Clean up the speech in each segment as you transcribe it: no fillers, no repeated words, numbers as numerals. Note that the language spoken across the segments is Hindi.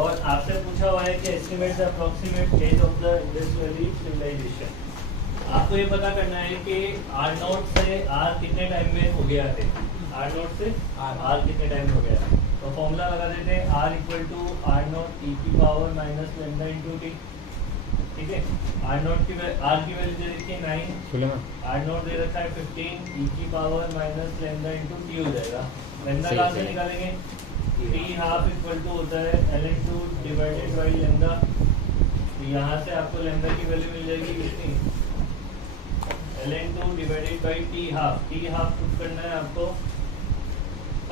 और आपसे पूछा हुआ है कि estimate the approximate age of the Indus valley civilization. आपको ये पता करना है कि आर नॉट से आर कितने टाइम में हो गया थे, आर नॉट से आर कितने टाइम में हो गया। तो फॉर्मूला लगा देते हैं R equal to R not E की power minus lambda into T. ठीक है, आर नॉट की आर की वैल्यू दे रखी है 9, आर नॉट दे रखा है 15, ई की power minus lambda into T हो जाएगा। लेमडा कहाँ से निकालेंगे, टी हाफ इक्वल टू होता है ln2 डिवाइडेड बाई लेमडा। तो यहाँ से आपको लेमडा की वैल्यू मिल जाएगी कितनी, ln2 divided by T half. T half put करना है आपको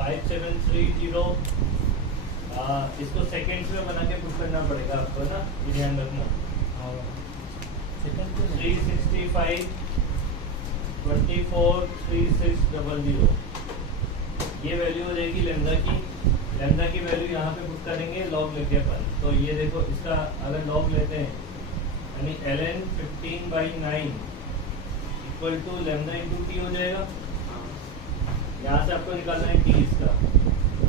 5730। इसको सेकेंड्स में बना के पुट करना पड़ेगा आपको ना, ये ध्यान रखना। 365 24 3600 ये वैल्यू हो जाएगी लेमडा की। लेमडा की वैल्यू यहाँ पे पुट करेंगे लॉग लेके अपन। तो ये देखो इसका अगर लॉग लेते हैं यानी ln 15/9 equal to lambda into T हो जाएगा। यहाँ से आपको निकालना है टी, इसका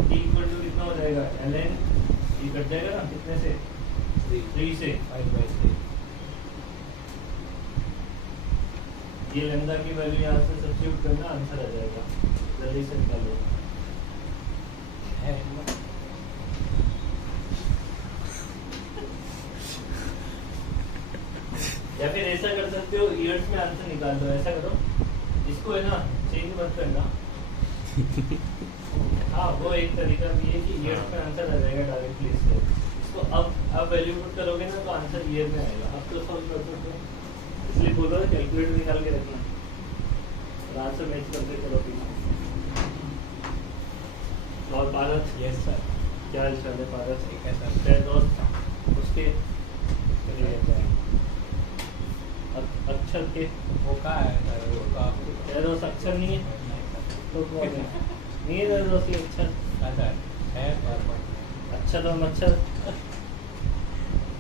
टी इक्वल टू कितना हो जाएगा, ln ये कट जाएगा ना कितने से, 3 से 5/3। ये लेमडा की वैल्यू यहाँ से सब्स्टिट्यूट करना, आंसर आ जाएगा। जल्दी से निकालो। या फिर ऐसा कर सकते हो, ईयर्स में आंसर निकाल दो। ऐसा करो, इसको है ना चेंज मत करना। हाँ, वो एक तरीका भी है कि ईयर्स में आंसर आ जाएगा डायरेक्टली इससे। इसको अब वैल्यू पुट करोगे ना तो आंसर ईयर में आएगा। अब तो सॉल्व कर सकते हो, इसलिए बोल रहा कैलकुलेटर निकाल के रखना और आंसर मैच करते चलो। और पारस, यस सर, क्या हाल चाल है पारस? ठीक है सर। मेरे दोस्त उसके अक्षर के वो का है सर, वो का तेरे दोस्त अक्षर नहीं है तो कौन है? नहीं है तेरे दोस्त ये अक्षर? सर है अच्छा तो मच्छर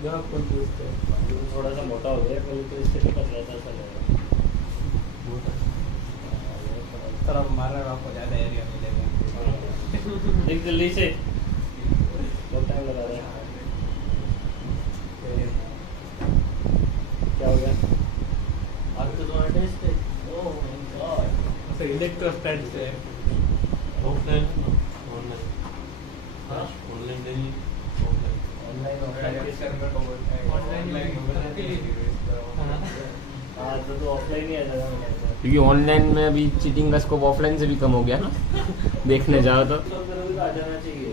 जब कंफ्यूज है, थोड़ा सा मोटा हो गया पहले तो इससे भी पतला सा लगेगा। सर अब हमारा आपको ज़्यादा एरिया मिलेगा। देख जल्दी से, बहुत टाइम लगा रहा है। क्या हो गया? आज तो तुम्हारा टेस्ट है। Oh my God. सर इलेक्ट्रोस्टैट से ऑफलाइन ऑनलाइन, हाँ ऑनलाइन नहीं ऑनलाइन ऑफलाइन के सर में हाँ तो ऑफलाइन ही आ जाएगा मेरे को। क्योंकि ऑनलाइन में अभी चीटिंग का स्कोप ऑफलाइन से भी कम हो गया ना देखने जाओ तो। सब करोगे तो आ जाना चाहिए।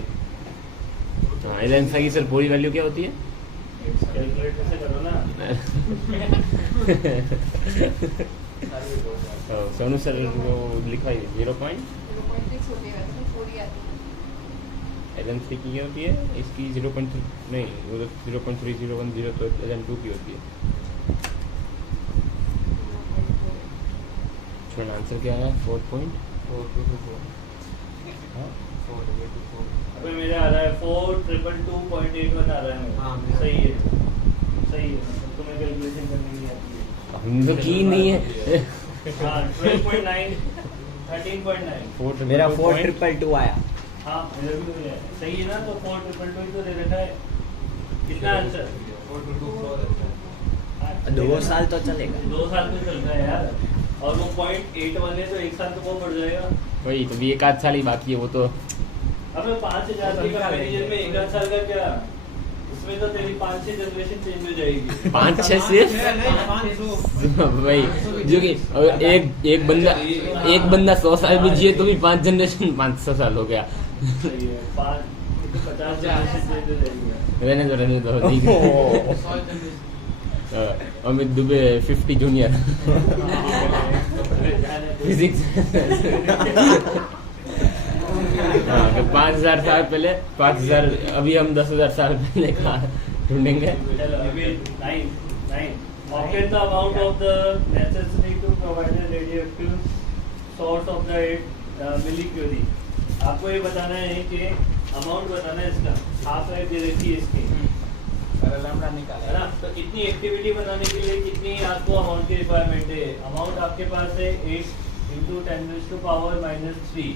हाँ, एलन की सर पूरी वैल्यू क्या होती है? कैलकुलेटर से करो ना। सोनू सर वो लिखा है 0. एलन की क्या होती है? इसकी 0.3 नहीं, वो 0.3010 तो एलन 2 की होती है। इसमें आंसर क्या है? 4.424। हाँ, अबे मेरे आ रहा है 422.81 आ रहा है मेरा। हाँ, सही है, सही है। तुम्हें कैलकुलेशन करनी नहीं आती है। हम तो की नहीं है। हाँ 12.9 13.9 मेरा 4222 आया। हाँ मेरा भी वही है। सही है ना? तो 422 तो दे रखा है। कितना आंसर? 2 साल तो चलेगा। 2 साल तो चल रहा है यार। और वो 0.81 है तो 1 साल तो वो बढ़ जाएगा। वही तो भी 1 आध साल ही बाकी है वो तो। अबे 5000 के कंपैरिजन में 1 आध साल का क्या? उसमें तो तेरी 5-6 जनरेशन चेंज हो जाएगी। 5-6 सिर्फ भाई, जो कि एक बंदा 100 साल भी जिए तो भी 5 जनरेशन 500 साल हो गया। सही है, 50 जनरेशन चेंज हो जाएगी। रहने दो ठीक है। Amit Dubey 50 junior physics. हाँ, तो 5000 साल पहले 5000, अभी हम 10,000 साल पहले का ढूंढेंगे। चलो अभी 9 Calculate the amount of the necessary to provide a radioactive source of the milli-curie। आपको ये बताना है कि अमाउंट बताना है इसका। हाफ लाइफ दे रखी है इसकी, सर लैम्डा निकाला है ना? तो इतनी एक्टिविटी बनाने के लिए कितनी आपको अमाउंट की रिक्वायरमेंट है? अमाउंट आपके पास है 8 × 10⁻³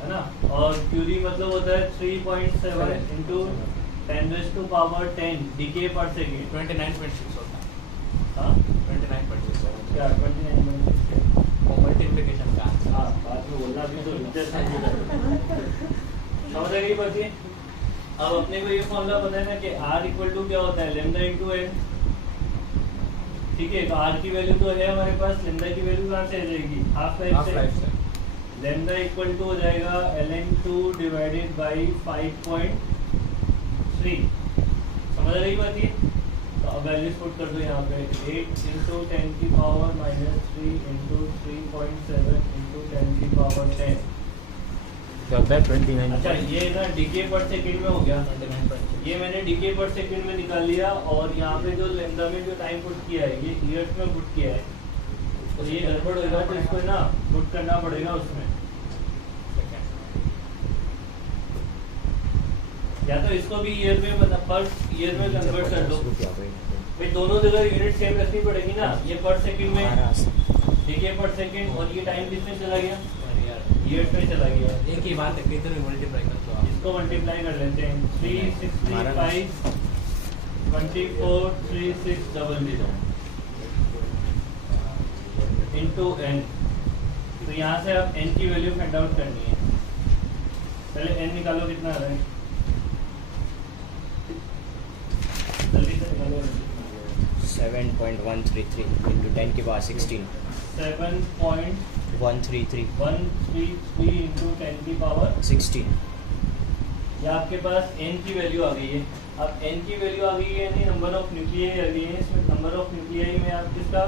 है ना? और क्यूरी मतलब होता है 3.7 × 10⁻10 डिके पर सेकेंड 29.6 होता है। हाँ 29.6 क्या 29.6 वो मल्टीप्लिकेशन का आंसर। हाँ बाद में बोलना भी तो समझ आ गई बात ये। अब अपने को ये फॉर्मूला पता है ना कि R इक्वल टू क्या होता है लेमडा इंटू एन। ठीक है, तो R की वैल्यू तो है हमारे पास, लेमडा की वैल्यू कहाँ से आ जाएगी हाफ हाफ लाइफ लाइफ से से। लेमडा इक्वल टू हो जाएगा ln2 डिवाइडेड बाई 5.3। समझ आ रही बात ये। तो अब वैल्यूज पुट कर दो यहाँ पे 8 इंटू 10 की पावर -3 इंटू 3.7 इंटू 10 की पावर 10। क्या होता है 29। अच्छा ये ना डिके पर सेकंड में हो गया। 29.6 ये मैंने डिके पर सेकंड में निकाल लिया और यहाँ पे जो लेमडा में जो टाइम पुट किया है ये ईयर्स में पुट किया है, तो ये गड़बड़ होगा तो इसको ना पुट करना पड़ेगा उसमें। या तो इसको भी ईयर में मतलब पर ईयर में कन्वर्ट कर लो भाई, दोनों जगह यूनिट सेम रखनी पड़ेगी ना। ये पर सेकंड में डिके पर सेकंड और ये टाइम किसमें चला गया ईयर्स में चला गया। एक ही बात है, किधर भी मल्टीप्लाई कर दो आप। इसको मल्टीप्लाई कर लेते हैं 365 243600 इंटू एन। तो यहाँ से अब एन की वैल्यू फाइंड आउट करनी है। पहले एन निकालो कितना आ रहा है, जल्दी से निकालो। 7.133 into 10 की पावर 16 7.133 133 इंटू 10 की पावर 16 ये आपके पास n की वैल्यू आ गई है। अब n की वैल्यू आ गई है यानी नंबर ऑफ न्यूक्लियाई आ गई है। इसमें नंबर ऑफ न्यूक्लियाई में आप किसका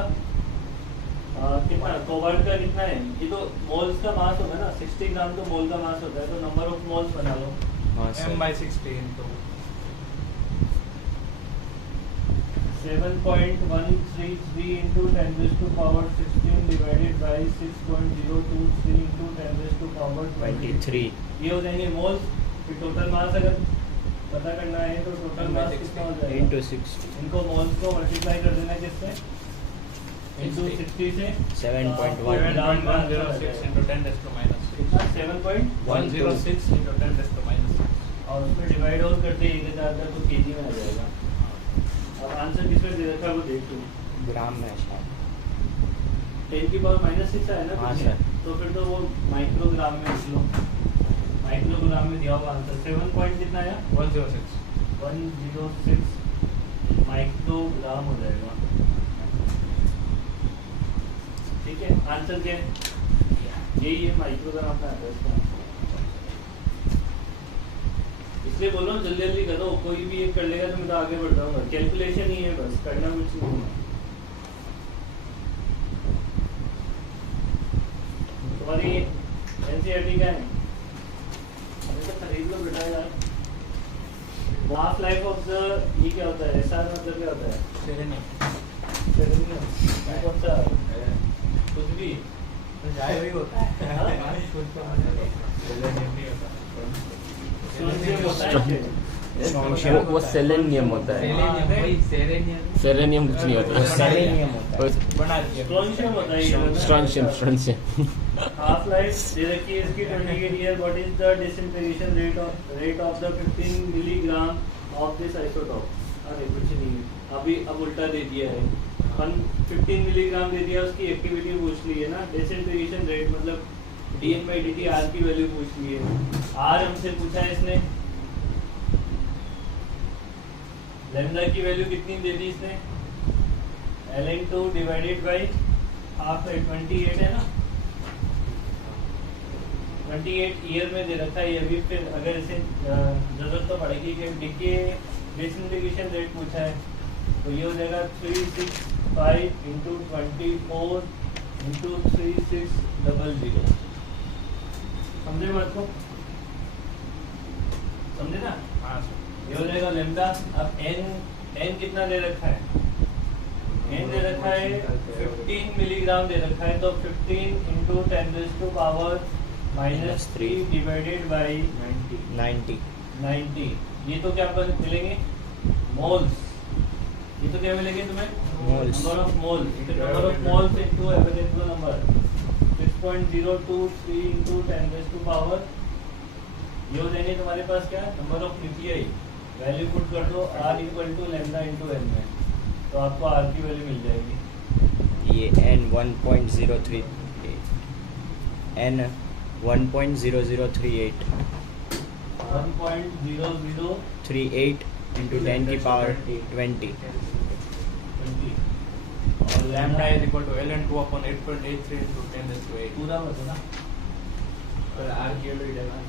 कितना कोबाल्ट का कितना है, ये तो मोल्स का मास होता है ना, 60 ग्राम तो मोल का मास होता है, तो नंबर ऑफ मोल्स बना लो। हाँ सर m/16 तो 7.133 into 10 to power 16 divided by 6.023 into 10 to power 23 ये हो जाएंगे मोल्स। फिर टोटल मास अगर पता करना है तो टोटल मास कितना हो जाएगा into 60 इनको मोल्स को मल्टीप्लाई कर देना किससे इंटू 60 से 7.1 7.106 into 10 raised to minus 6 कितना 7.106 into 10 raised to minus 6 और उसमें डिवाइड और करते हैं 1000 का तो केजी में आ जाएगा। अब आंसर किसमें दे रखा है वो देख लो। ग्राम में शायद 10 की पावर -6 है ना हाँ कुछ सर। तो फिर तो वो माइक्रोग्राम में लिख लो। माइक्रोग्राम में दिया हुआ आंसर 7 पॉइंट कितना आया 106 106 माइक्रोग्राम हो जाएगा। ठीक है, आंसर क्या है यही है, माइक्रोग्राम का आता है इसका आंसर। इसलिए बोल रहा हूँ जल्दी जल्दी करो, कोई भी एक कर लेगा तो मैं तो आगे बढ़ जाऊंगा। कैलकुलेशन ही है बस, करना कुछ नहीं है। तुम्हारी एनसीईआरटी क्या है, अरे तो खरीद लो बेटा यार। हाफ लाइफ ऑफ द ये क्या होता है, एसआर मतलब क्या होता है सेलेनियम सेलेनियम कौन सा कुछ भी जाए वही होता है हाँ? कुछ तो सेलेनियम नहीं होता सोडियम होता है वो सेलेनियम होता है, सेलेनियम वही सेलेनियम सेलेनियम कुछ नहीं होता। सेलेनियम होता है। बना दिया स्ट्रोंशियम होता है ये स्ट्रॉन्शियम स्ट्रॉन्शियम हाफ लाइफ दे रखी है इसकी 28 year. What is the disintegration rate of the 15 milligram of this isotope. अरे कुछ नहीं है, अभी अब उल्टा दे दिया है। 15 मिलीग्राम दे दिया, उसकी एक्टिविटी पूछ ली है ना। डिसइंटीग्रेशन रेट मतलब dN/dt R की वैल्यू पूछ ली है। R हमसे पूछा है इसने, लैम्डा की वैल्यू कितनी दे दी इसने ln2 डिवाइडेड बाई हाफ है 28 है ना, 28 ईयर में दे रखा है ये भी। फिर अगर इसे जरूरत तो पड़ेगी कि डिके डिसइंटीग्रेशन रेट पूछा है तो ये हो जाएगा 365 इंटू 24 इंटू 3600। समझे बात को, समझे ना। हाँ ये हो जाएगा लेमडा। अब n कितना दे रखा है, n दे रखा है 15 मिलीग्राम दे रखा है, तो 15 into 10 to power -3 divided by 90। ये तो क्या मिलेंगे मोल्स, ये तो क्या मिलेंगे तुम्हें Moles. Number of mole. Number of moles into average number 6.023 into 10 to power ये हो जाएंगे तुम्हारे पास क्या number of nuclei value put कर दो r equal to lambda into N में, तो आपको r की वैल्यू मिल जाएगी। ये n 1.03 n 1.0038 38 into 10 की पावर 20 और lambda is equal to ln2 upon 8.83 into 10 raised to 8 पूरा बता ना। और r की वैल्यू इलेवन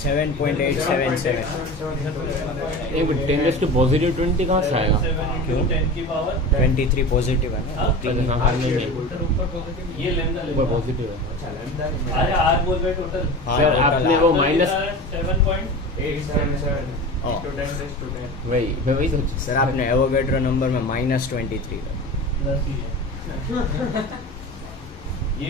7.877 एक 10 रेज़ टू पॉजिटिव 20 कहाँ से आएगा? 7 क्यों? 10 की पावर 23 पॉजिटिव है ना हाँ? तीन हाँ, हाँ, नहीं, नहीं। ये लैम्डा ऊपर पॉजिटिव है। अरे r बोल रहे टोटल। हाँ, सर, total आपने R। वो minus- 877 हाँ। into 10 raised to 10 वही मैं वही सोच सर आपने एवोगेड्रो नंबर में -23 का प्लस ही है। ये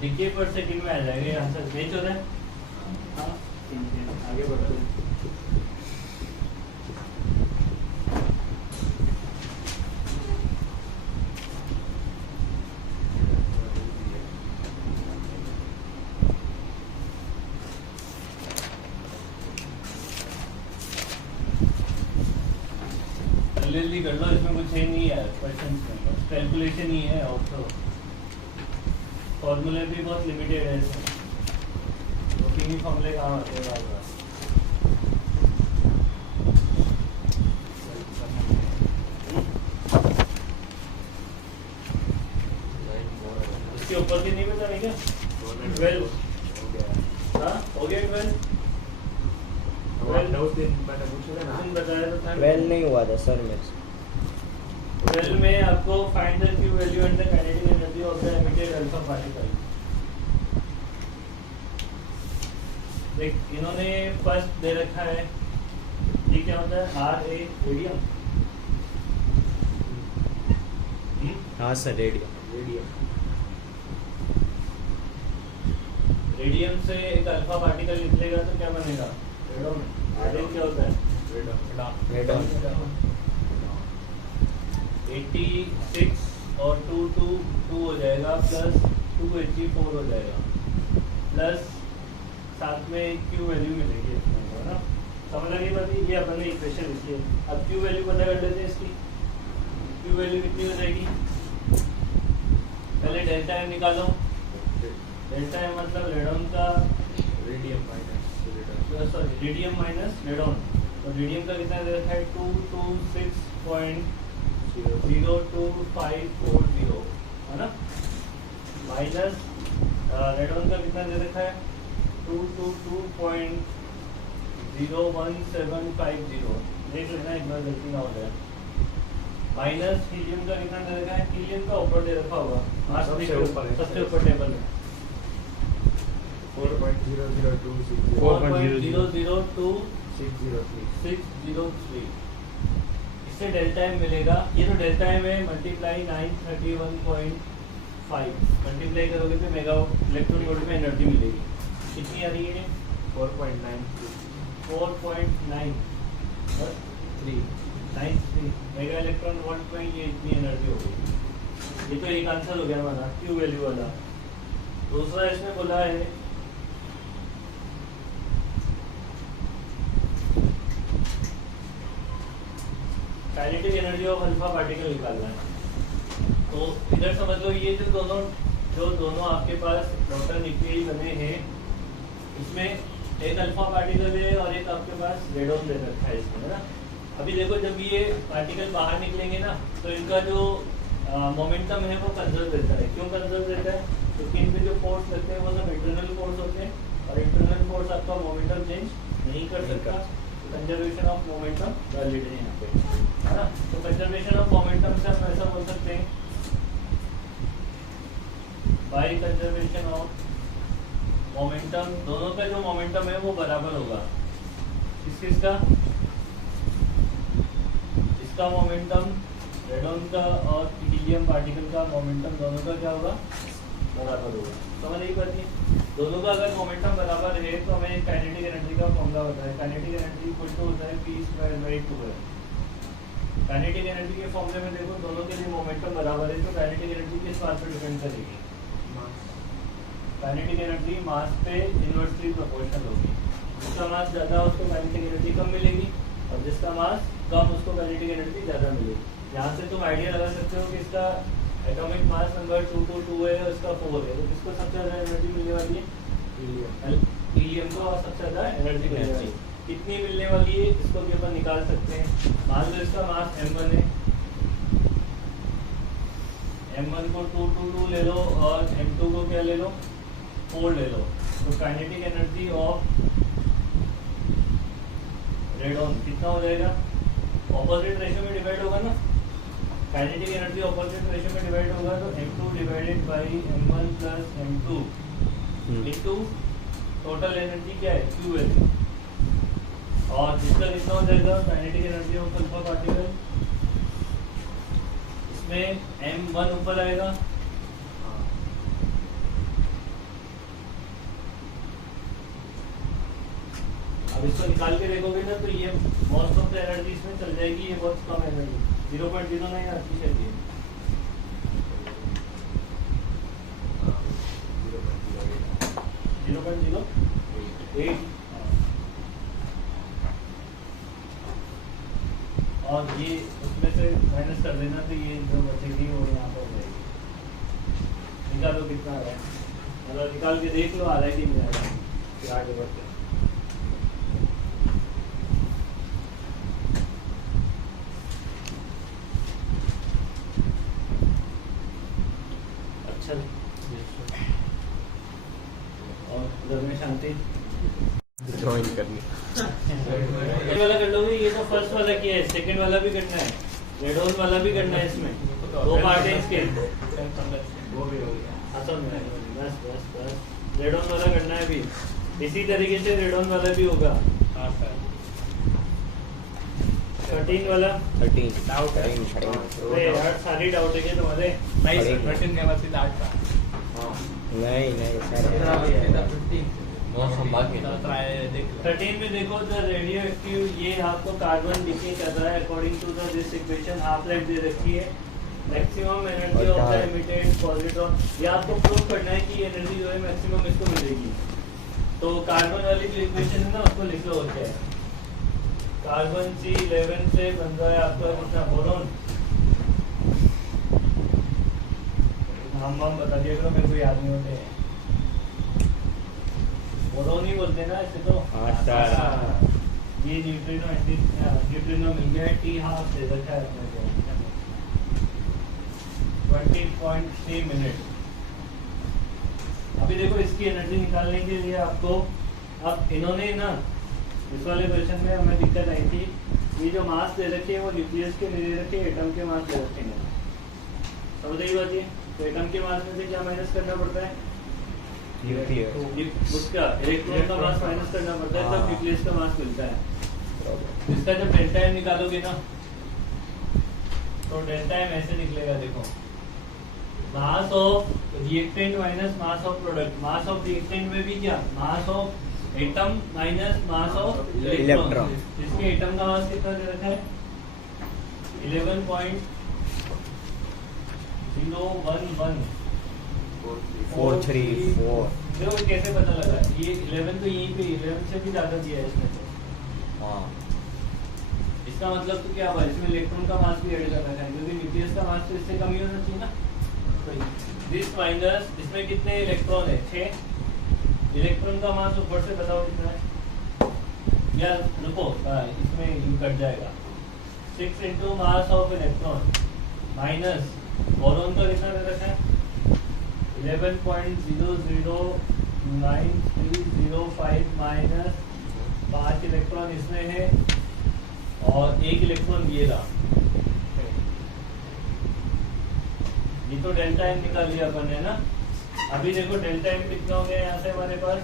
डिके पर सेकंड में आ जाएगा ये आंसर। सही हो रहा है? हाँ, आगे बढ़ो। जल्दी कर लो, इसमें कुछ है नहीं है क्वेश्चन में, कैलकुलेशन ही है और तो फॉर्मूले भी बहुत लिमिटेड है इसमें, दो तीन ही फॉर्मूले काम आते हैं बार बार। उसके ऊपर की नहीं बता रहे क्या? 12 हाँ हो गया 12 बताया तो था 12 नहीं हुआ था सर मेरे से 12 में आपको find the Q value and the kinetic energy of the emitted alpha particle. देख इन्होंने फर्स्ट दे रखा है, ये क्या होता है? R A radium. हाँ सर रेडियम रेडियम से एक अल्फा पार्टिकल निकलेगा तो क्या बनेगा? रेडोन। रेडियम क्या होता है? रेडॉन 86 और 2 हो जाएगा प्लस 284 हो जाएगा प्लस साथ में क्यू वैल्यू मिलेगी इसमें, है ना? समझ लगी बात? ये अपन ने इक्वेशन लिखी है। अब क्यू वैल्यू पता कर लेते हैं इसकी। क्यू वैल्यू कितनी हो जाएगी? पहले डेल्टा एम निकालो। डेल्टा एम मतलब रेडोन का रेडियम माइनस रेडोन। तो रेडियम का कितना दे रखा है? 226.02540 है ना? माइनस रेडोन का कितना दे रखा है? 222.01750। देख लेना एक बार गलती ना हो जाए। माइनस हीलियम का कितना दे रखा है? हीलियम का ऊपर दे रखा होगा सबसे ऊपर है। सबसे ऊपर टेबल में 4.002603। इससे डेल्टा एम मिलेगा। ये तो डेल्टा एम है मल्टीप्लाई 931.5 मल्टीप्लाई करोगे तो मेगा इलेक्ट्रॉन वोल्ट में एनर्जी मिलेगी। कितनी आ रही है? 4.93 मेगा इलेक्ट्रॉन वोल्ट में ये इतनी एनर्जी हो गई। ये तो एक आंसर हो गया हमारा क्यू वैल्यू वाला। दूसरा इसमें बोला है kinetic energy of alpha particle निकालना है। तो इधर समझ लो ये जो दोनों आपके पास डॉक्टर न्यूक्लियाई बने हैं, इसमें एक अल्फा पार्टिकल है और एक आपके पास रेडोन दे रखा है इसमें, है ना? अभी देखो जब ये पार्टिकल बाहर निकलेंगे ना तो इनका जो मोमेंटम है वो कंजर्व रहता है। क्यों कंजर्व रहता है? क्योंकि इन पे जो फोर्स लगते हैं वो सब इंटरनल फोर्स होते हैं और इंटरनल फोर्स आपका मोमेंटम चेंज नहीं कर सकता। कंजर्वेशन ऑफ मोमेंटम वैलिड है यहाँ पे, है ना? तो कंजर्वेशन ऑफ मोमेंटम से हम ऐसा बोल सकते हैं बाय कंजर्वेशन ऑफ मोमेंटम, दोनों का जो मोमेंटम है वो बराबर होगा। किसका? इसका मोमेंटम रेडोन का और हीलियम पार्टिकल का मोमेंटम दोनों का क्या होगा? बराबर होगा। समझ नहीं पाती? दोनों का अगर मोमेंटम बराबर है तो हमें काइनेटिक एनर्जी का फॉर्मूला होता है। काइनेटिक एनर्जी इक्वल टू होता है p²/2। काइनेटिक एनर्जी के फॉर्मूले में देखो दोनों के लिए मोमेंटम बराबर है तो काइनेटिक एनर्जी किस बात पर डिपेंड करेगी? काइनेटिक एनर्जी मास पे इनवर्सली प्रोपोर्शनल होगी। जिसका मास ज़्यादा उसको काइनेटिक एनर्जी कम मिलेगी और जिसका मास कम उसको काइनेटिक एनर्जी ज़्यादा मिलेगी। यहाँ से तुम आइडिया लगा सकते हो कि इसका एटॉमिक मास नंबर 222 है और इसका 4 है, तो किसको सबसे ज़्यादा एनर्जी मिलने वाली है? हीलियम को सबसे ज़्यादा एनर्जी मिलने वाली है। कितनी मिलने वाली है इसको भी अपन निकाल सकते हैं। मान लो इसका मास m1 है, m1 को 222 ले लो और m2 को क्या ले लो? 4 ले लो। तो काइनेटिक एनर्जी ऑफ रेडॉन कितना हो जाएगा? ऑपोजिट रेशियो में डिवाइड होगा ना, काइनेटिक एनर्जी ऑपोजिट रेशियो में डिवाइड होगा, तो m2 divided by m1 plus m2 into total energy क्या है? q है। और इसका कितना हो जाएगा? Kinetic energy of alpha particle, इसमें m1 ऊपर आएगा, अब इसको निकाल के देखोगे ना तो ये मोस्ट ऑफ द एनर्जी इसमें चल जाएगी, ये बहुत कम एनर्जी 0.09 आती है। 0.08 और ये उसमें से माइनस कर देना तो ये जो बचेगी वो यहाँ पर हो जाएगी। निकालो कितना आ रहा है, मतलब निकाल के देख लो आ रहा है कि नहीं आ रहा है, फिर आगे बढ़ते हैं। अच्छा और घर में शांति ड्राइंग करनी। सेकंड वाला कर लोगे, ये तो फर्स्ट वाला किया है, सेकंड वाला भी करना है, रेडॉन वाला भी करना है। इसमें 2 पार्ट है इसके, वो भी हो गया। बस बस बस रेडॉन वाला करना है भी, इसी तरीके से रेडॉन वाला भी होगा। हाँ सर। 13 वाला 13 डाउट है। अरे यार सारी डाउट है क्या तुम्हारे? नहीं सर, 13 के बाद सीधा 8 का। नहीं सर, 900 बाकी है। ट्राई देख लो। 13 में देखो द रेडियो एक्टिव, ये आपको कार्बन डिके कर रहा है according to the this equation, half life दे रखी है, maximum energy of the emitted positron, ये आपको प्रूव करना है कि एनर्जी जो है मैक्सिमम इसको मिलेगी। तो कार्बन वाली जो इक्वेशन है ना उसको लिख लो, क्या है? कार्बन C11 से बन रहा है आपका कितना? बोरोन। नाम बता दिया करो, मेरे को याद नहीं होते हैं। बोरोन ही बोलते हैं ना ऐसे तो। ये न्यूट्रिनो मिल गया है, T हाफ दे रखा है अपने को 20.3 मिनट। अभी देखो इसकी एनर्जी निकालने के लिए आपको, अब इन्होंने ना इस वाले क्वेश्चन में हमें दिक्कत आई थी, ये जो मास दे रखे हैं वो न्यूक्लियस के दे रखे हैं, एटम के मास दे रखे हैं, समझ रही बात? ये तो एटम के मास में से क्या माइनस करना पड़ता है? उसका इलेक्ट्रॉन का मास माइनस करना पड़ता है, तब न्यूक्लियस का मास मिलता है। इसका जब डेल्टा एम निकालोगे ना तो डेल्टा एम ऐसे निकलेगा, देखो mass of reactant minus mass of product. Mass of reactant में भी क्या? Mass of atom minus mass of electron. इसके एटम का मास कितना दे रखा है? 434। देखो कैसे पता लगा? ये 11 तो यहीं पे 11 से भी ज्यादा दिया है इसमें तो। हाँ, इसका मतलब तो क्या हुआ? इसमें इलेक्ट्रॉन का मास भी ऐड कर रखा है, क्योंकि न्यूक्लियस का मास तो इससे कम ही होना चाहिए ना। दिस माइनस, इसमें कितने इलेक्ट्रॉन है? 6 इलेक्ट्रॉन का मास ऊपर से बताओ कितना है? या रुको, इसमें यू कट जाएगा। 6 into mass of electron minus boron का कितना दे रखा है? 11.009305 माइनस 5 इलेक्ट्रॉन इसमें है और 1 इलेक्ट्रॉन ये रहा। ये तो डेल्टा एम निकाल लिया अपन ने ना। अभी देखो डेल्टा एम कितना हो गया यहाँ से हमारे पास?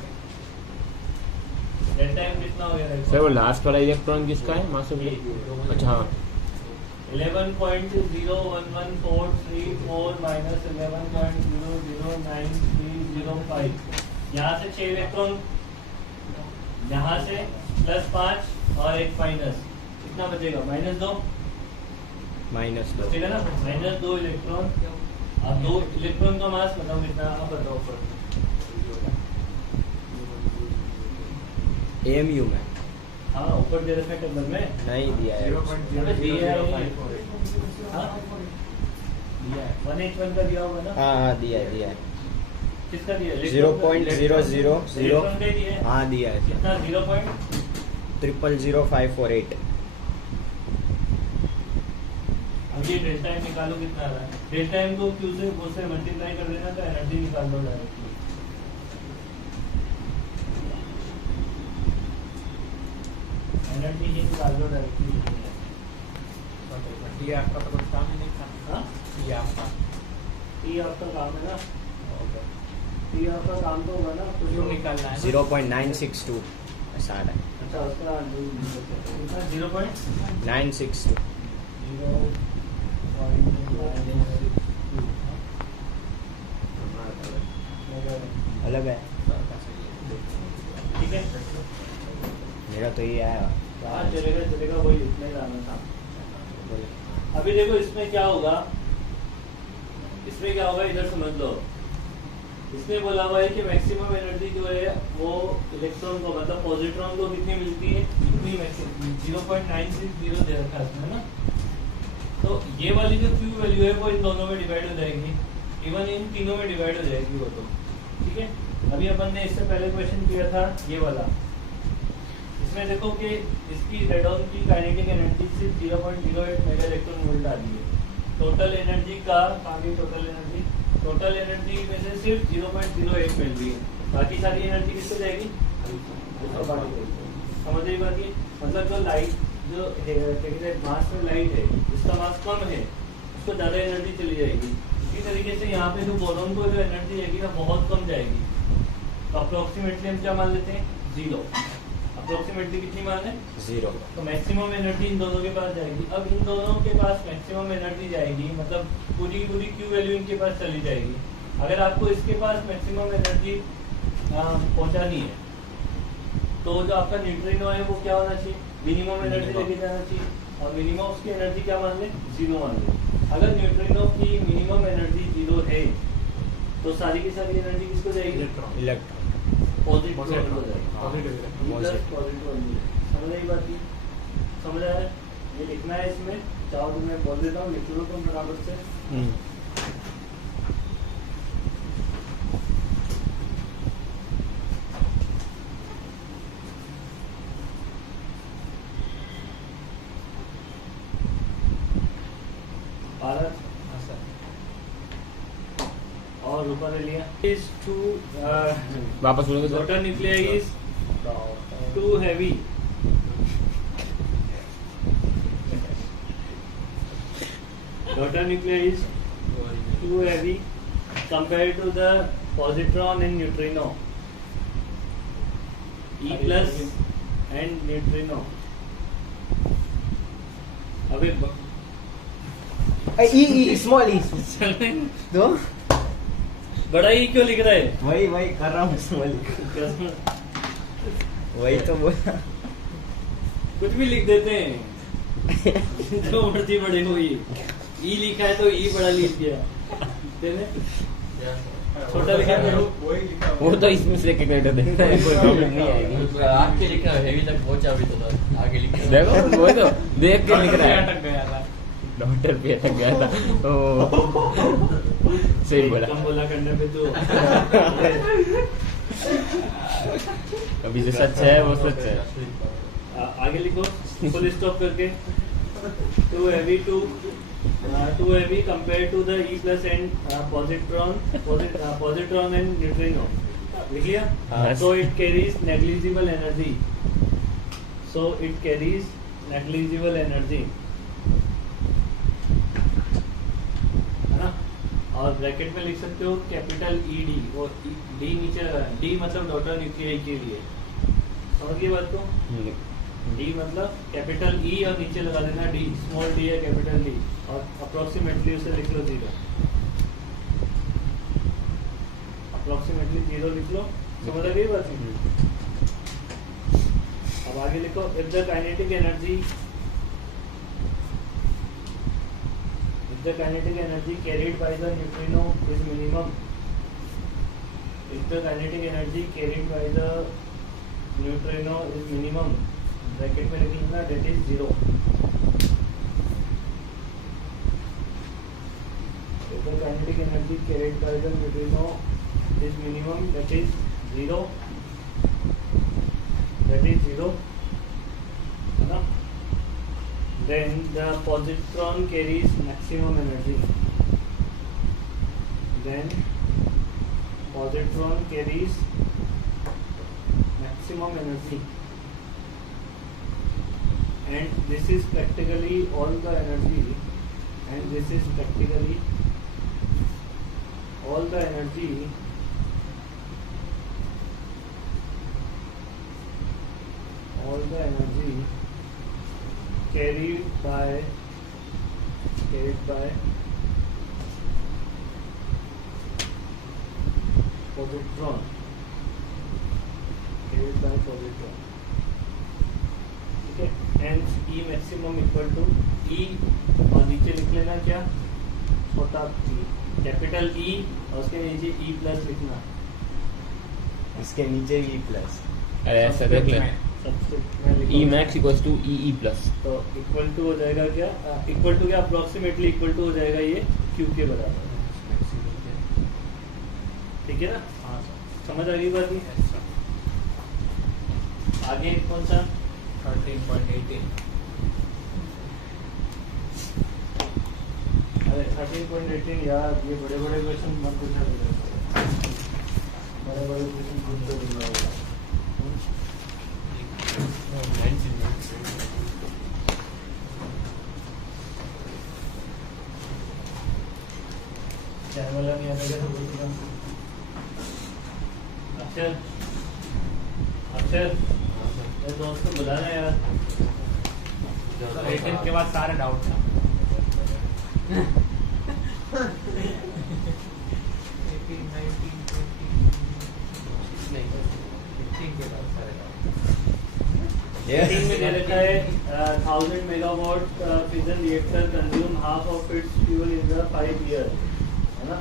डेल्टा एम कितना हो गया? सर वो लास्ट वाला इलेक्ट्रॉन किसका है? Mass of? अच्छा हाँ, 11.011434 माइनस 11.009305। यहाँ से 6 इलेक्ट्रॉन, यहाँ से प्लस 5 और 1 माइनस, कितना बचेगा? -2 -2 बचेगा ना, -2 इलेक्ट्रॉन। अब 2 इलेक्ट्रॉन का मास बताओ कितना? आप बताओ पर AMU में हाँ ऊपर दे रखा है टेबल में। नहीं दिया है। 1H1 का दिया होगा ना। हाँ दिया है, दिया है। किसका दिया? 0.000 इलेक्ट्रॉन का ही दिया है। हाँ दिया है। कितना? 000548। अब ये डेल्टा एम निकालो कितना आ रहा है। डेल्टा एम को क्यू से वो से मल्टीप्लाई कर देना तो एनर्जी निकाल लो डायरेक्टली। एनर्जी ही निकाल लो डायरेक्टली। ये आपका तो कुछ काम ही नहीं था। हाँ ये आपका ये आपका काम है ना। ये आपका काम तो होगा ना। क्यों निकालना है? 0.962 ऐसा आ रहा है। अच्छा उसका कितना? 962। अलग है। ठीक है। मेरा तो ये आया। हाँ चलेगा चलेगा, वही इतना ही लाना था। अभी देखो इसमें क्या होगा, इसमें क्या होगा इधर समझ लो। इसमें बोला हुआ है कि मैक्सिमम एनर्जी जो है वो इलेक्ट्रॉन को मतलब पॉजिट्रॉन को कितनी मिलती है, इतनी मैक्सिमम 0.960 दे रखा है इसमें ना। तो ये वाली जो क्यू वैल्यू है वो इन दोनों में डिवाइड हो जाएगी, इवन इन तीनों में डिवाइड हो जाएगी वो तो। ठीक है। अभी अपन ने इससे पहले क्वेश्चन किया था ये वाला। इसमें देखो कि इसकी रेडॉन की काइनेटिक एनर्जी सिर्फ 0.08 मेगा इलेक्ट्रॉन वोल्ट आ रही है। टोटल एनर्जी का आगे टोटल एनर्जी में से सिर्फ 0.08 मिल रही है, बाकी सारी एनर्जी किसको जाएगी? समझ रही बात ये? मतलब जो लाइट जो मास में लाइट है जिसका मास कम है उसको ज़्यादा एनर्जी चली जाएगी। इसी तरीके से यहाँ पे जो बोरॉन को जो एनर्जी जाएगी ना बहुत कम जाएगी। तो अप्रोक्सीमेटली हम क्या मान लेते हैं? 0। अप्रोक्सीमेटली कितनी मान है? 0। तो मैक्सिमम एनर्जी इन दोनों के पास जाएगी। अब इन दोनों के पास मैक्सिमम एनर्जी जाएगी मतलब पूरी की पूरी क्यू वैल्यू इनके पास चली जाएगी। अगर आपको इसके पास मैक्सिमम एनर्जी पहुंचानी है तो जो आपका न्यूट्रिनो है वो क्या होना चाहिए? मिनिमम एनर्जी लेके जाना चाहिए। और मिनिमम उसकी एनर्जी क्या मान लें? 0 मान लें। अगर न्यूट्रिनो की मिनिमम एनर्जी 0 है तो सारी की सारी एनर्जी किसको जाएगी? इलेक्ट्रॉन पॉजिटिव हो जाएगी। पॉजिटिव समझ आई बात? समझ आया? ये लिखना है इसमें। चाहो तो मैं बोल देता हूँ, लिख लो तुम बराबर से। भारत और ऊपर ले लिया is too वापस बोलोगे sir? daughter nuclei is too heavy. Daughter nuclei is too heavy compared to the positron and neutrino. E plus and neutrino. अबे ई स्मॉल ई दो। बड़ा ही क्यों लिख रहा है? वही कर रहा हूँ स्मॉल। वही तो बोला। कुछ भी लिख देते हैं जो मर्जी बड़े हो। ई लिखा है तो ई बड़ा लिख दिया, छोटा लिखा है तो वो तो इसमें से कैलकुलेटर देखता है, कोई प्रॉब्लम नहीं आएगी। आगे लिखा है हेवी तक पहुंचा भी तो था, आगे लिखा है। देखो वो तो देख के लिख रहा है। अटक गया था। डॉक्टर पे अटक गया था। ओ सही बोला। कम बोला करने पे तो अभी जो सच है वो सच है। आगे लिखो फुल स्टॉप करके। too heavy compared to the E plus and positron and neutrino. लिख लिया? हाँ। So it carries negligible energy. है ना? और ब्रैकेट में लिख सकते हो कैपिटल ED, वो D नीचे लगा है। D मतलब डॉटर न्यूक्लियाई के लिए। समझ गई बात को? D मतलब कैपिटल E और नीचे लगा देना D, स्मॉल d है कैपिटल D, और अप्रोक्सीमेटली उसे लिख लो 0। अप्रोक्सीमेटली 0 लिख लो। समझ आ गई बात? अब आगे लिखो if the kinetic energy carried by the neutrino is minimum. If the kinetic energy carried by the neutrino is minimum, bracket में लिख लेना, that is 0. Kinetic energy carried by the neutrino is minimum, that is 0. That is 0. है ना? Then the positron carries maximum energy. Then positron carries maximum energy, and this is practically all the energy, and this is practically all the energy carried by positron, ठीक है. Hence E maximum equal to E, और नीचे लिख लेना क्या, छोटा E, कैपिटल E, और उसके नीचे E प्लस लिखना. इसके नीचे E प्लस. अरे ऐसा देख ले, सबस्क्रिप्ट में लिखो. E max equals to E plus. तो इक्वल टू हो जाएगा क्या, इक्वल टू क्या, अप्रोक्सीमेटली इक्वल टू हो जाएगा ये Q के बराबर. ठीक है ना? हाँ समझ आ गई बात नहीं? आगे कौन सा? 13.18. अरे 13.18 यार, ये बड़े बड़े क्वेश्चन मत पूछा करो. बड़े बड़े क्वेश्चन पूछते रहना. चैनल वाला नहीं आता क्या तो बोल दूंगा. अक्षर मेरे दोस्त को बुलाना यार. 18 के बाद सारे डाउट था. 18, 19, 20 नहीं, 15 के बाद सारे डाउट. 18 में दे रखा है 1000 megawatt fission reactor consume half of its fuel in the 5 year, है ना?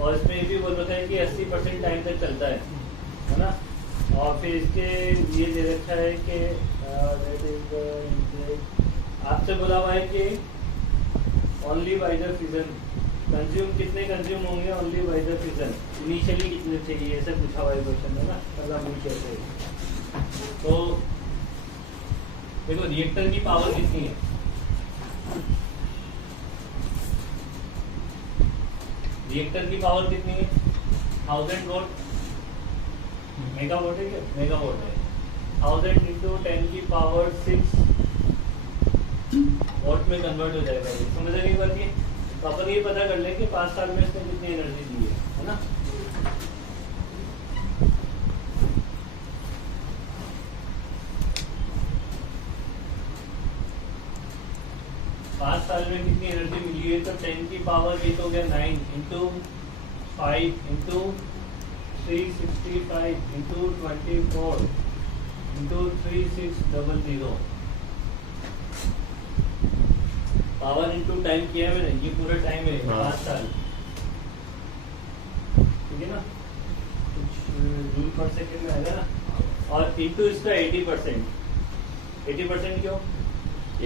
और इसमें ये भी बोल रखा है कि 80% टाइम तक चलता है ना? और फिर इसके ये दे रखा है कि आपसे बोला हुआ है कि only by the fission consume, कितने कंज्यूम होंगे only by the fission, initially कितने थे, ये सब पूछा हुआ है क्वेश्चन है ना. मतलब हम कहते हैं तो देखो रिएक्टर की पावर कितनी है. रिएक्टर की पावर कितनी है? 1000 वोल्ट, मेगावाट है क्या? मेगावाट है. 1000 इंटू 10 की पावर 6 वॉट में कन्वर्ट हो जाएगा. ये समझ आ गई बात. ये तो अपन ये पता कर ले कि 5 साल में इसने कितनी एनर्जी दी है ना? पाँच साल में कितनी एनर्जी मिली है? तो 10 की पावर ये तो हो गया 9 into 5 into 365 into 24 into 3600. Power into time किया है मैंने, ये पूरा टाइम है 5 साल. ठीक है ना? कुछ जूल पर सेकेंड में आएगा ना. और इंटू इसका 80%. 80% क्यों?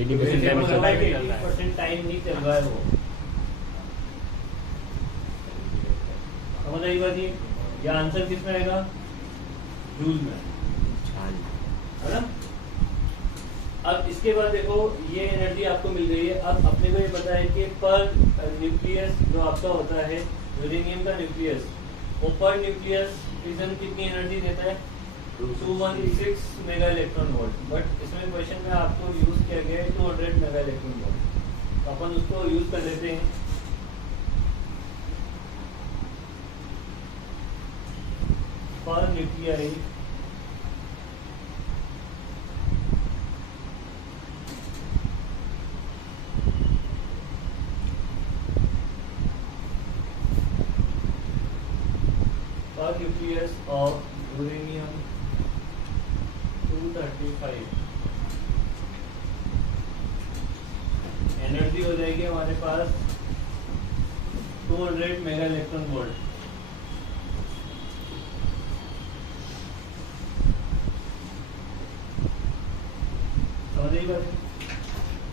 80% टाइम नहीं चल रहा है वो. समझ आई बात. ये या आंसर किस में आएगा? जूल में, है ना? अब इसके बाद देखो ये एनर्जी आपको मिल गई है. अब अपने को ये पता है कि पर न्यूक्लियस जो आपका होता है यूरेनियम का न्यूक्लियस, वो पर न्यूक्लियस फिजन कितनी एनर्जी देता है? 216 मेगा इलेक्ट्रॉन वोल्ट. बट इसमें क्वेश्चन में आपको यूज किया गया है 200 मेगा इलेक्ट्रॉन वोल्ट. तो अपन उसको यूज कर लेते हैं. पर nuclei per nucleus of uranium 235 energy हो जाएगी हमारे पास 200 मेगा इलेक्ट्रॉन वोल्ट. सही बात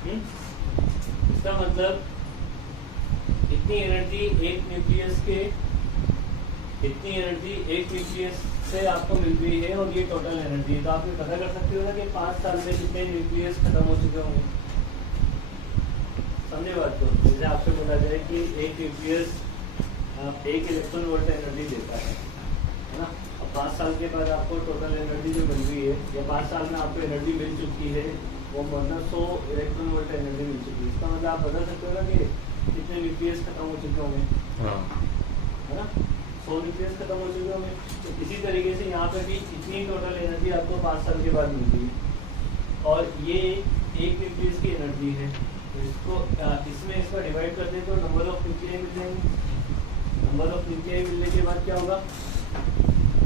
है। इसका मतलब इतनी एनर्जी एक न्यूक्लियस से आपको मिल रही है और ये टोटल एनर्जी है। तो आप ये पता कर सकते हो ना कि 5 साल में कितने न्यूक्लियस खत्म हो चुके होंगे। समझे बात को? जैसे आपसे बोला जाए कि एक न्यूक्लियस 1 इलेक्ट्रॉन वोल्ट एनर्जी देता है ना। अब 5 साल के बाद आपको टोटल एनर्जी जो मिल रही है या 5 साल में आपको एनर्जी मिल चुकी है वो मतलब 100 इलेक्ट्रॉन वोल्ट एनर्जी मिल चुकी है। इसका मतलब आप बता सकते हो ना कि कितने न्यूक्लियस खत्म हो चुके होंगे, हाँ है ना। 100 न्यूक्लियस खत्म हो चुके होंगे। तो इसी तरीके से यहाँ पे भी इतनी टोटल एनर्जी आपको 5 साल के बाद मिल रही है और ये एक न्यूक्लियस की एनर्जी है। तो इसको इसमें इसका डिवाइड कर दें तो नंबर ऑफ न्यूक्लियाई मिल जाएंगे। नंबर ऑफ न्यूक्लियाई मिलने के बाद क्या होगा?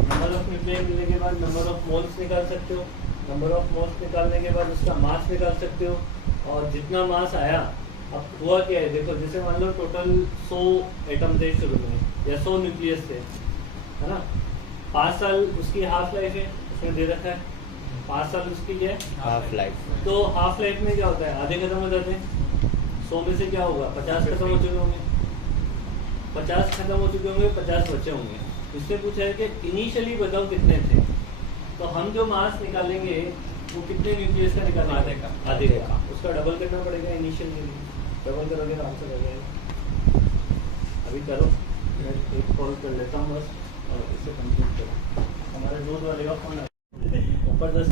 नंबर ऑफ न्यूक्लियाई मिलने के बाद नंबर ऑफ मोल्स निकाल सकते हो। नंबर ऑफ मोल्स निकालने के बाद उसका मास निकाल सकते हो और जितना मास आया, अब हुआ क्या है देखो, जैसे मान लो टोटल 100 एटम थे शुरू में या 100 न्यूक्लियस थे, है ना। 5 साल उसकी हाफ लाइफ है, उसमें दे रखा है 5 साल उसकी है हाफ लाइफ। तो हाफ लाइफ में क्या होता है? आधे खत्म हो जाते हैं। 100 में से क्या होगा? 50 खत्म हो चुके होंगे। 50 खत्म हो चुके होंगे, 50 बचे होंगे। इससे पूछा है कि इनिशियली बताओ कितने थे। तो हम जो मास निकालेंगे वो कितने न्यूक्लियस का निकालेंगे? आधे का। उसका डबल करना पड़ेगा इनिशियल के लिए। डबल करोगे तो आंसर हो जाएगा। अभी करो, मैं एक कॉल कर लेता हूँ बस और इसे कंप्लीट करो। हमारे दोस्त वाले का फोन ऊपर 10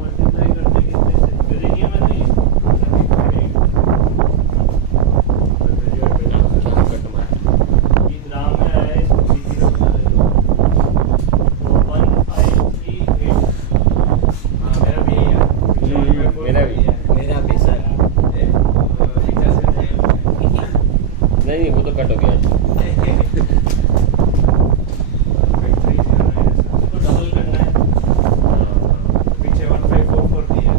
मल्टीप्लाई करते कितने से? यूरेनियम है नहीं, ये ग्राम में आया है, इसको बीसी का बता देगा। तो 1538 मेरा भी सर। नहीं वो तो कट हो गया। इसको डबल करना है। पीछे 1544 दिया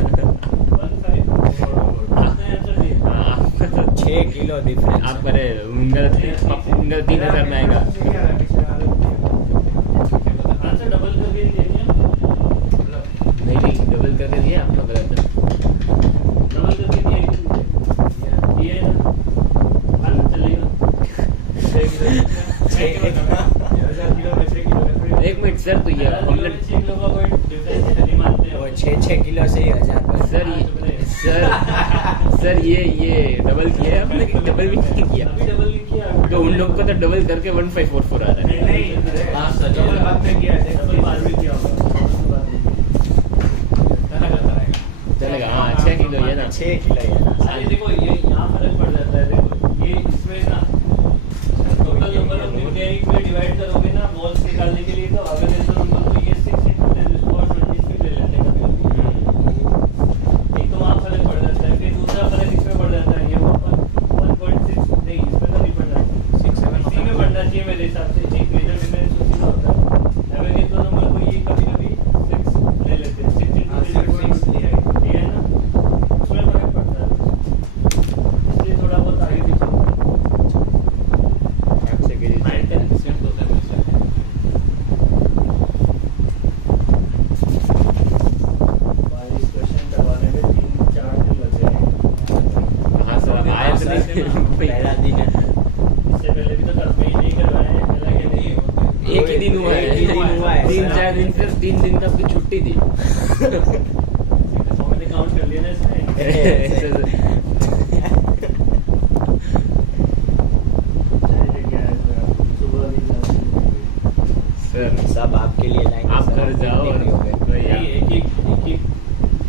15 आपने आंसर दिया। 6 किलो डिफरेंस। आप करे उनका 3000 में आएगा। आंसर डबल करके दे दिया। नहीं डबल करके दिया आपका गलत है। डबल करके दिया कि दिया है ना। आंसर चलेगा। एक मिनट सर, तो ये हमने 6 किलो का कोई डिफरेंस नहीं मानते वो हो। 6 किलो से ही 1000 पर। सर ये डबल किया है हमने कि डबल भी नहीं किया। अभी डबल नहीं किया। तो उन लोग को तो डबल करके 1544 आ रहा है। नहीं हाँ, सर, डबल बाद में किया है। डबल बाद में किया होगा। चलेगा हाँ 6 किलो ये ना। 6 किलो है ना। अरे देखो ये यहाँ फर्क पड़ जाता है। देखो ये इसमें ना टोटल नंबर ऑफ न्यूक्लियाई में डिवाइड करोगे ना मोल्स निकालने के लिए, तो अगर ऐसा नंबर तो ये 6 into 10⁻26 भी ले लेते हैं कभी। एक तो वहाँ फर्क पड़ जाता है, फिर दूसरा फर्क इसमें पड़ जाता है। ये वहाँ पर 1.6 नहीं, इसमें तो नहीं पड़ जाता, 6-7 इसी में पड़ना चाहिए मेरे हिसाब से। एक मेजर डिफरेंस उसी में होता है। अगर ये दो नंबर को ये कभी कभी 6 ले लेते हैं, 6 into 10⁻6 लिया है ना, उसमें फर्क पड़ता है। इसलिए थोड़ा बहुत आगे पीछे होता है। 9-10% होता है मुझसे। 22 क्वेश्चन करवाने में 3-4 दिन लगे हैं। हाँ सर आया तो नहीं। पहला दिन है। इससे पहले भी तो करते ही नहीं करवाए हैं, पहले के नहीं। एक ही दिन हुआ है। एक ही दिन हुआ है। 3-4 दिन फिर 3 दिन तक की छुट्टी थी। तो मैंने काउंट कर लिया ना इसमें। सुबह भी सर सब आपके लिए लाएंगे। आप सर, कर जाओ और भैया एक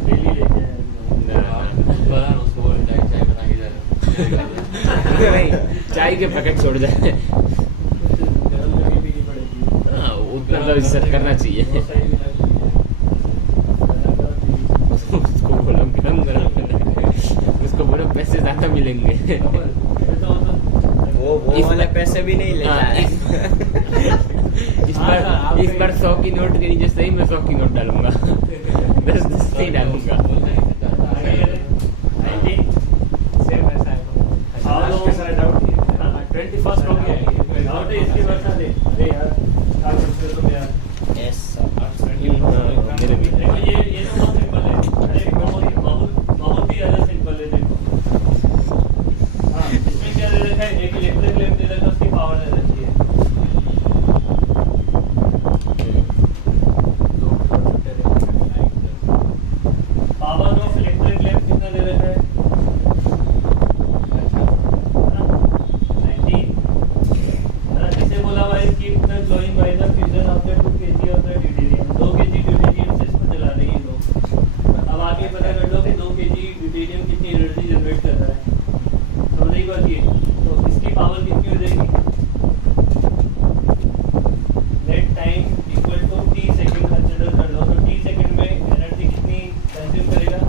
डेली लेके आए। बोला ना उसको, बोल चाय बना के जा नहीं चाय के पैकेट छोड़ जाए। गरम करके पीनी पड़ेगी। हाँ उतना तो इज्जत करना चाहिए। बहुत सही भी लगती है। उसको बोलो गरम उसको बोलो पैसे ज्यादा मिलेंगे। वो वाले पैसे भी नहीं लेता हाँ, है। इस बार 100 की नोट के नीचे सही मैं 100 की नोट डालूंगा। 10 ही डालूंगा। सेम ऐसा है। इसके सारे डाउट ही है। 21st हो गया है। इसकी वर्षा दे। अरे यार क्या करते हो तुम यार? इसकी पावर कितनी हो जाएगी? Let time equal to T second consider कर लो, तो टी सेकंड में एनर्जी कितनी कंज्यूम करेगा?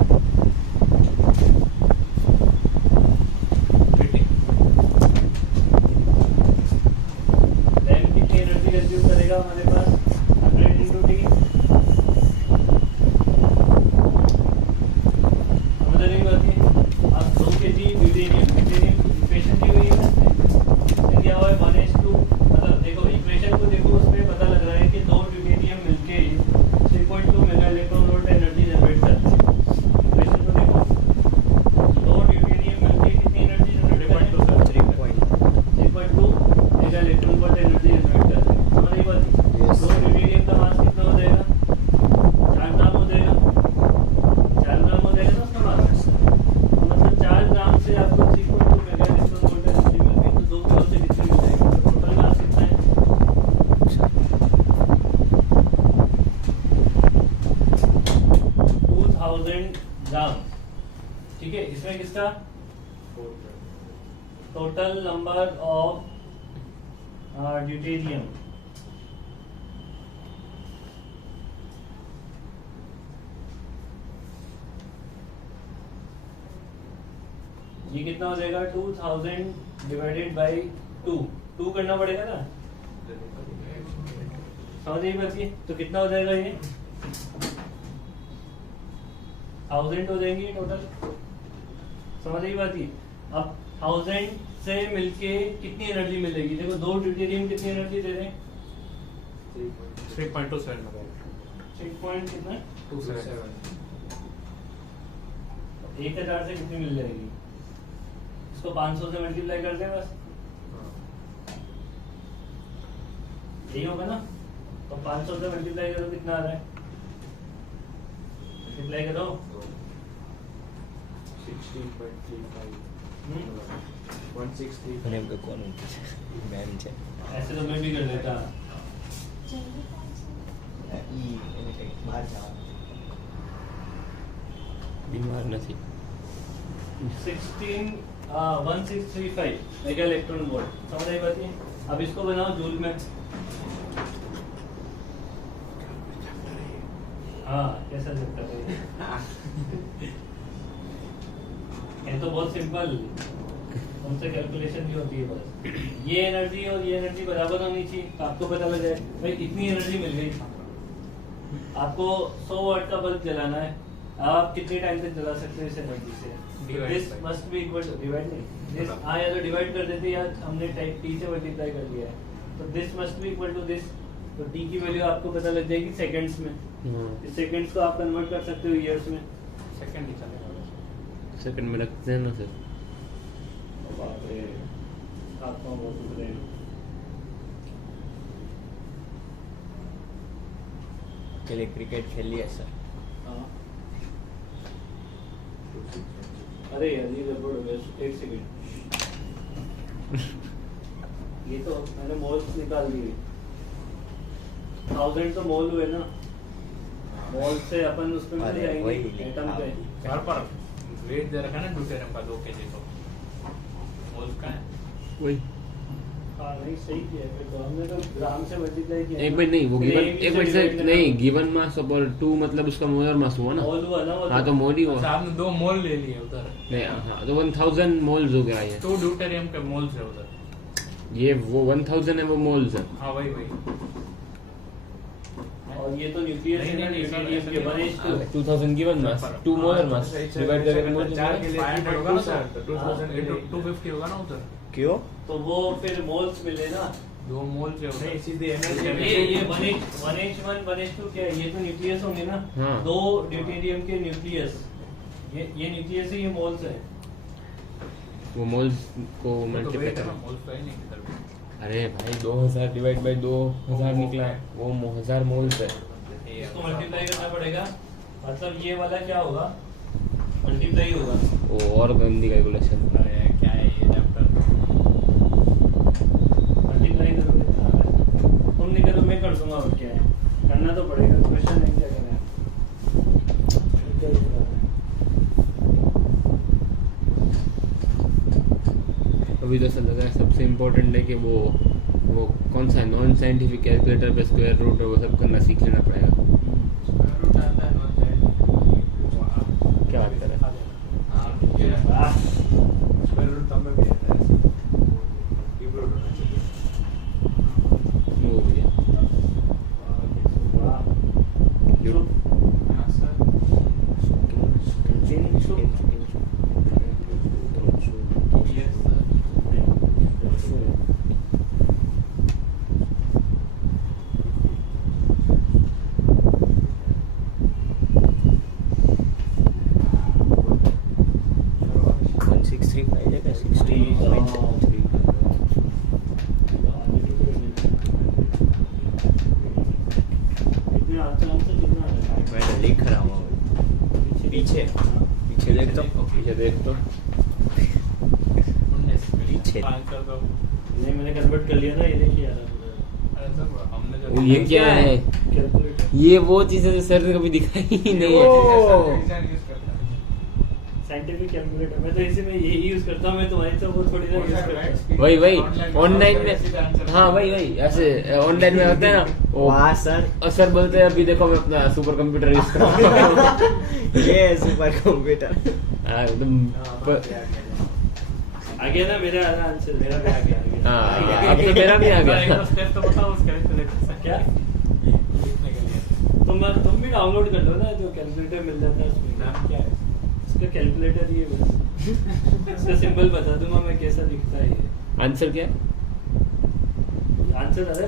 रैम कितनी एनर्जी कंज्यूम करेगा हमारे पास? 100 इंटू टी। समझ रही बात है? अब 2 kg ड्यूटेरियम इक्वेशन दी हुई है ना, इसमें क्या हुआ है 1:2, मतलब देखो इक्वेशन को देखो, उसमें पता लग रहा है कि 2 ड्यूटेरियम मिलके 3.2 mega electron volt energy generate करते हैं। इक्वेशन को देखो, 2 ड्यूटेरियम मिलके कितनी एनर्जी जनरेट करते हैं? 3.2 mega electron volt energy generate करते हैं। समझ रही बात है? Yes. 2 ड्यूटेरियम का मास कितना हो जाएगा? 4 ग्राम हो जाएगा। 4 ग्राम हो जाएगा ना उसका मास। मतलब 4 ग्राम से आपको 3.2 मेगा इलेक्ट्रॉन वोल्ट एनर्जी मिल गई, तो 2 किलो से कितनी मिल जाएगी? तो टोटल मास कितना है? 2000 ग्राम। ठीक है, इसमें किसका टोटल नंबर ऑफ ड्यूटेरियम ये कितना हो जाएगा? 2000 डिवाइडेड बाई 2 करना पड़ेगा ना, समझ रही बात ये? तो कितना हो जाएगा ये? 1000 हो जाएंगे टोटल। समझ रही बात ये? अब 1000 से मिलके कितनी एनर्जी मिलेगी? देखो 2 ड्यूटेरियम कितनी एनर्जी दे रहे हैं? 3.27 6 पॉइंट कितना? 27 1000 से कितनी मिल जाएगी? इसको 500 से मल्टीप्लाई कर दें बस, यही होगा ना? तो 500 से मल्टीप्लाई करो, कितना आ रहा है? मल्टीप्लाई करो। 16.35 અને એમ કે કોનું મેમ છે ऐसे तो मैं भी कर लेता। ઈ એને કંઈક બહાર જવાનું बीमार नहीं 16 मेगा इलेक्ट्रॉन वोल्ट। समझ आई बात ये? अब इसको बनाओ जूल में। हाँ, कैसा चलता है? ये तो बहुत सिंपल, उनसे कैलकुलेशन भी होती है बस। ये एनर्जी और ये एनर्जी बराबर होनी चाहिए, तो आपको पता लग जाए भाई इतनी एनर्जी मिल गई। आपको 100 वाट का बल्ब जलाना है, आप कितने टाइम तक जला सकते हो इस एनर्जी से? This must be equal to divide नहीं दिस, हाँ या तो डिवाइड कर देते या हमने टाइप टी से मल्टीप्लाई कर लिया है, तो this must be equal to this. तो टी की वैल्यू आपको पता लग जाएगी सेकंड्स में। इस सेकंड्स को आप कन्वर्ट कर सकते हो ईयर्स में। सेकंड ही चलेगा सेकंड में रखते हैं ना सर। बाप रे, हाथ पाँव बहुत दुख रहे हैं। પેલે ક્રિકેટ ખેલીએ સર हाँ। अरे यार ये गड़बड़ हो गया, एक सेकंड। ये तो मैंने मोल्स निकाल दिए। 1000 तो मोल हुए ना, मोल से अपन उसमें मिल अरे जाएंगे वही एटम पे। पर वेट दे रखा है ना ड्यूटेरियम का 2 kg तो मोल्स का है वही हाँ नहीं सही किया फिर तो, हमने तो ग्राम से मल्टीप्लाई किया। एक मिनट नहीं वो गिवन नहीं, एक मिनट से नहीं गिवन मास और 2 मतलब उसका मोलर मास हुआ ना। मोल हुआ ना वो। हाँ तो मोल ही हुआ। अच्छा आपने 2 मोल ले लिए उधर नहीं हाँ तो 1000 मोल्स हो गया ये। 2 ड्यूटेरियम के मोल्स है उधर। ये वो 1000 है वो मोल्स है। हाँ वही और ये तो न्यूक्लियस है ना, नहीं, न्यूक्लियस के 1:2। 2000 given mass 2 molar mass divide करके मोल 4 के लिए 500 होगा ना सर, तो 2000 250 होगा ना उधर। કયો तो वो फिर मोल्स मिले ना। 2 मोल से उधर सीधे ये 1H1 1H2 क्या है? ये तो न्यूक्लियस होंगे ना, हाँ। 2 ड्यूटेरियम के न्यूक्लियस। ये न्यूक्लियस है, ये मोल्स है। वो मोल्स को तो मल्टीप्लाई वेट है कर। ना मोल्स का ही नहीं इधर भी। अरे भाई 2000 डिवाइड बाय 2000 निकला है वो 1000 मोल्स है। इसको मल्टीप्लाई करना पड़ेगा, मतलब ये वाला क्या होगा? मल्टीप्लाई होगा। वो और गंदी कैलकुलेशन। अरे क्या है ये चैप्टर मल्टीप्लाई करोगे कितना आ रहा है? तुम नहीं करो मैं कर दूंगा, और क्या है करना तो पड़ेगा। क्वेश्चन नहीं क्या करना है। अभी तो ऐसा लगा सबसे इम्पोर्टेंट है कि वो कौन सा नॉन साइंटिफिक कैलकुलेटर पे स्क्वायर रूट और वो सब करना सीख लेना पड़ेगा। क्या बात कर रहा है? वो हो गया। लिख रहा हूँ पीछे पीछे देख तो पीछे देख तो पीछे नहीं मैंने कन्वर्ट कर लिया ना, ये देखिए यार ये क्या है? कैलकुलेटर ये वो चीज़ है जो सर ने कभी दिखाई ही नहीं है। Scientific calculator. मैं तो इसी में यही यूज करता हूँ। मैं तुम्हारी तो वो थोड़ी ना यूज करता हूँ। वही ऑनलाइन में, हाँ वही ऐसे ऑनलाइन में होता है ना वो। वाह सर, और सर बोलते हैं अभी देखो मैं अपना सुपर कंप्यूटर यूज कर रहा हूँ। ये सुपर कंप्यूटर एकदम आ गया ना मेरा आंसर, मेरा भी आ गया। हाँ अब तो मेरा भी आ गया। स्टेप तो बताओ उस कैलकुलेटर से क्या लिखने के लिए। तुम भी डाउनलोड कर लो ना, जो कैलकुलेटर मिल जाता है उसमें। नाम क्या है? इसका कैलकुलेटर ही है बस। इसका सिंबल बता दूंगा मैं कैसा दिखता है ये। आंसर क्या है? आंसर आ रहा है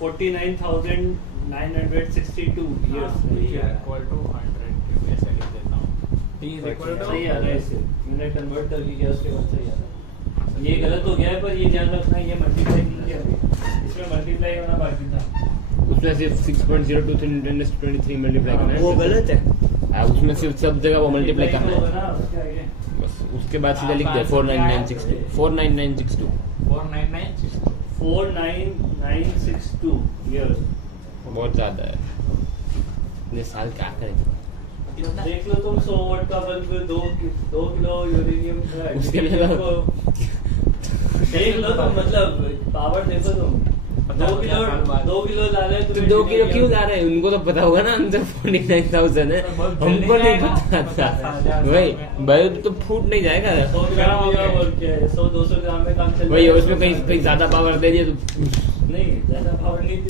49,962 years। इक्वल टू 100 ऐसे लिख देता हूँ। T is equal to सही आ रहा है इससे। मैंने कन्वर्ट करके किया, उसके बाद सही आ रहा है। ये गलत हो गया है, पर ये ध्यान रखना ये मल्टीप्लाई नहीं किया अभी। इसमें मल्टीप्लाई होना बाकी था। उसमें सिर्फ 6.02 मल्टीप्लाई करना है। वो गलत है। उसमें सिर्फ सब जगह वो मल्टीप्लाई करना होगा है। ना, उसके आगे। बस उसके बाद सीधा लिख दिया 49962 49962 49962 49962 years। बहुत ज्यादा है। इतने साल क्या करें? देख लो तुम 100 वाट का बल्ब 2 किलो यूरेनियम का उसके लिए को देख लो तुम, मतलब पावर देखो तुम। 2 किलो ला रहे तो 2 किलो क्यों ला रहे हैं? उनको तो पता होगा ना अंदर 49,000 है, हमको नहीं पता था। वही बल्ब तो फूट नहीं जाएगा। 100 ग्राम या और क्या है, 100-200 ग्राम में काम चल वही जाएगा। उसमें कहीं ज्यादा पावर दे दिए तो नहीं, ज्यादा पावर नहीं दे।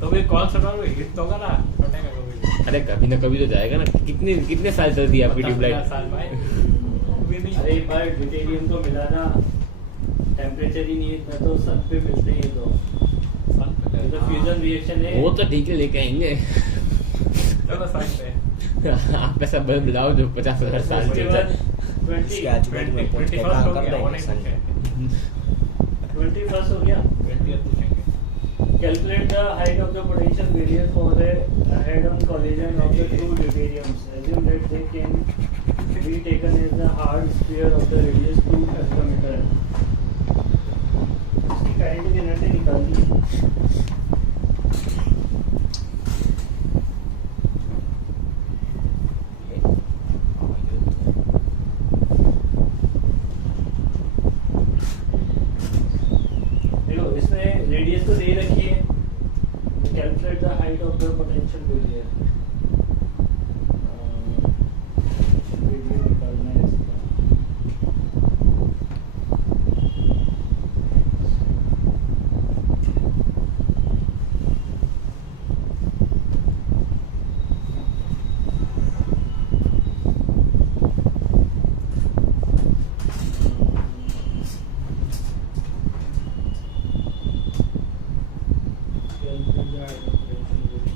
तो भी कौन सा करो हिट तो होगा ना, फटेगा कभी। अरे कभी ना कभी तो जाएगा ना। कितने साल चलती है आपकी 50,000 ट्यूबलाइट? साल भाई। भी नहीं। अरे भाई ड्यूटेरियम को मिलाना टेम्परेचर ही नहीं है इतना, तो सन पे मिलते हैं ये तो। सन पे ये तो फ्यूजन रिएक्शन है। वो तो ठीक है, लेके आएंगे। चलो सन पे। आप ऐसा बल्ब लाओ जो 50,000 साल उसके चल बाद जाए। 20 स्केच में पहुंच के काम कर देंगे सन। 21 हो गया। 20 पूछेंगे। Calculate the height of the potential barrier for the head-on collision of the two deuteriums. Assume that they can be taken as the hard sphere of the radius 2 micrometer. इसकी kinetic energy निकालनी। देखो इसमें रेडियस तो दे रखी है। Calculate the height of the potential barrier. Potential barrier निकालना है इसका।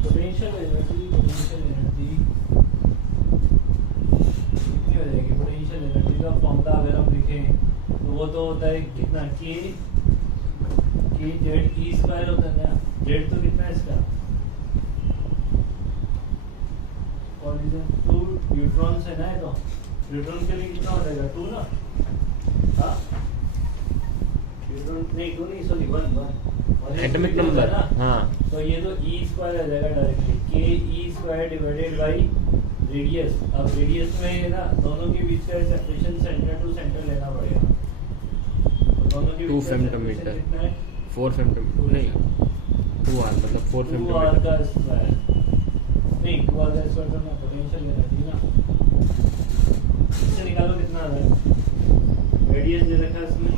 पोटेंशियल एनर्जी कितनी हो जाएगी? पोटेंशियल एनर्जी का फॉर्मूला अगर हम लिखें तो वो तो होता है कितना के जेड ई स्क्वायर होता है ना। जेड तो कितना है इसका? कॉलिजन 2 न्यूट्रॉन्स है ना, ये तो न्यूट्रॉन के लिए कितना हो जाएगा? 2 ना। हाँ न्यूट्रॉन नहीं 2 नहीं, सॉरी 1 एटॉमिक नंबर। हाँ तो ये तो ई स्क्वायर आ जाएगा डायरेक्टली, के E square divided by radius. अब रेडियस में ना दोनों के बीच का सेपरेशन सेंटर टू सेंटर लेना पड़ेगा। दोनों की 2 distance femtometer. separation कितना है? 4 फेमटोमीटर नहीं 2 आर मतलब 4 2r फेमटोमीटर का स्क्वायर नहीं 2r का स्क्वायर तो ना पोटेंशियल लेना चाहिए ना इससे निकालो कितना आ रहा है रेडियस दे रखा है इसमें